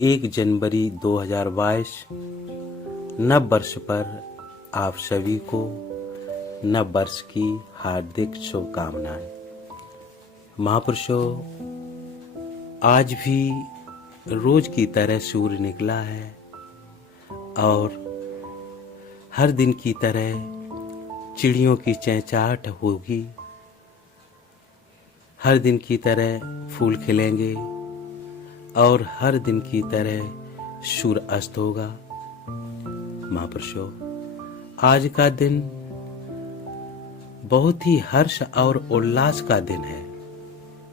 1 जनवरी 2022 नव वर्ष पर आप सभी को नव वर्ष की हार्दिक शुभकामनाएं। महापुरुषों, आज भी रोज की तरह सूर्य निकला है और हर दिन की तरह चिड़ियों की चहचहाट होगी। हर दिन की तरह फूल खिलेंगे और हर दिन की तरह सूर्य अस्त होगा। महापुरुषों, आज का दिन बहुत ही हर्ष और उल्लास का दिन है,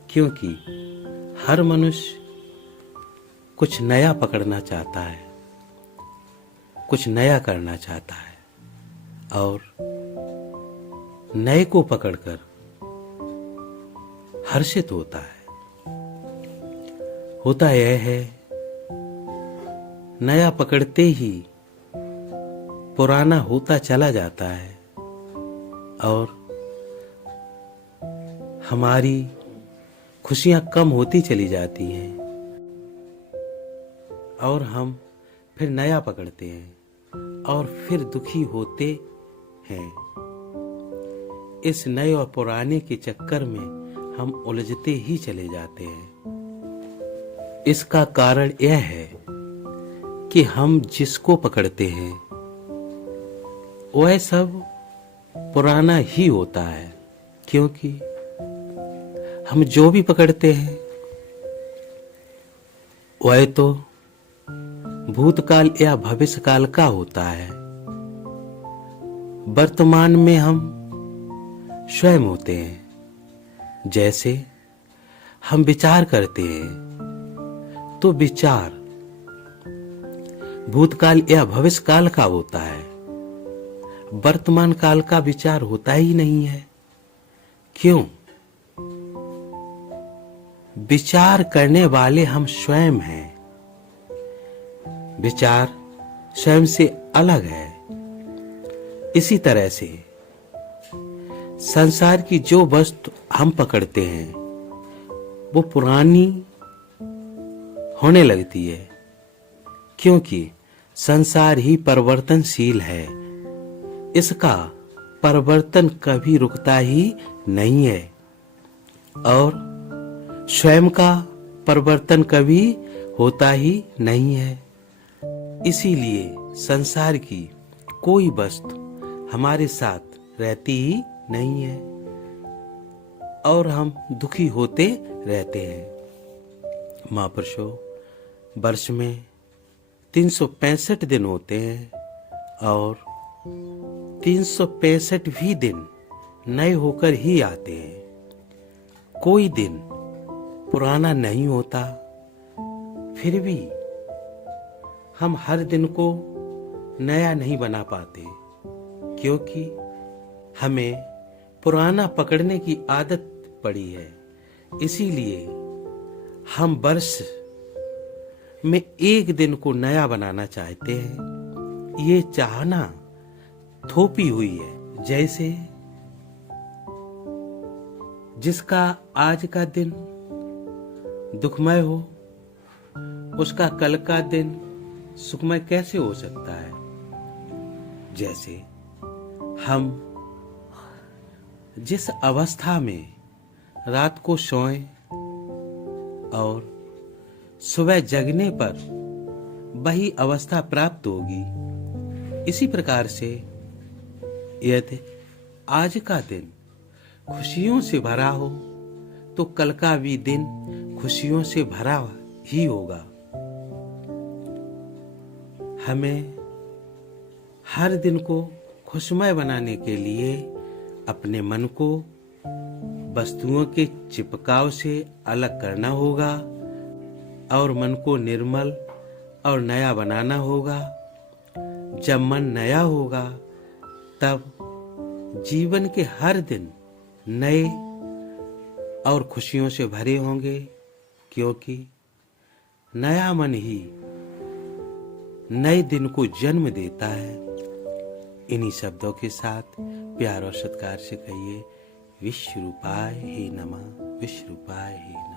क्योंकि हर मनुष्य कुछ नया पकड़ना चाहता है, कुछ नया करना चाहता है और नए को पकड़कर हर्षित होता है। होता यह है, नया पकड़ते ही पुराना होता चला जाता है और हमारी खुशियां कम होती चली जाती हैं और हम फिर नया पकड़ते हैं और फिर दुखी होते हैं। इस नए और पुराने के चक्कर में हम उलझते ही चले जाते हैं। इसका कारण यह है कि हम जिसको पकड़ते हैं वह सब पुराना ही होता है, क्योंकि हम जो भी पकड़ते हैं वह तो भूतकाल या भविष्यकाल का होता है। वर्तमान में हम स्वयं होते हैं। जैसे हम विचार करते हैं तो विचार भूतकाल या भविष्यकाल का होता है, वर्तमान काल का विचार होता ही नहीं है। क्यों? विचार करने वाले हम स्वयं हैं। विचार स्वयं से अलग है। इसी तरह से संसार की जो वस्तु हम पकड़ते हैं वो पुरानी होने लगती है, क्योंकि संसार ही परिवर्तनशील है। इसका परिवर्तन कभी रुकता ही नहीं है और स्वयं का परिवर्तन कभी होता ही नहीं है। इसीलिए संसार की कोई वस्तु हमारे साथ रहती ही नहीं है और हम दुखी होते रहते हैं। महापुरुषों, वर्ष में 365 दिन होते हैं और 365 भी दिन नए होकर ही आते हैं। कोई दिन पुराना नहीं होता। फिर भी हम हर दिन को नया नहीं बना पाते, क्योंकि हमें पुराना पकड़ने की आदत पड़ी है। इसीलिए हम वर्ष में एक दिन को नया बनाना चाहते हैं। ये चाहना थोपी हुई है। जैसे जिसका आज का दिन दुखमय हो, उसका कल का दिन सुखमय कैसे हो सकता है। जैसे हम जिस अवस्था में रात को सोएं और सुबह जगने पर वही अवस्था प्राप्त होगी, इसी प्रकार से यदि आज का दिन खुशियों से भरा हो तो कल का भी दिन खुशियों से भरा ही होगा। हमें हर दिन को खुशमय बनाने के लिए अपने मन को वस्तुओं के चिपकाव से अलग करना होगा और मन को निर्मल और नया बनाना होगा। जब मन नया होगा तब जीवन के हर दिन नए और खुशियों से भरे होंगे, क्योंकि नया मन ही नए दिन को जन्म देता है। इन्हीं शब्दों के साथ प्यार और सत्कार से कहिए, विश्व रूपाय हे नमः, विश्व रूपाय हे नमः।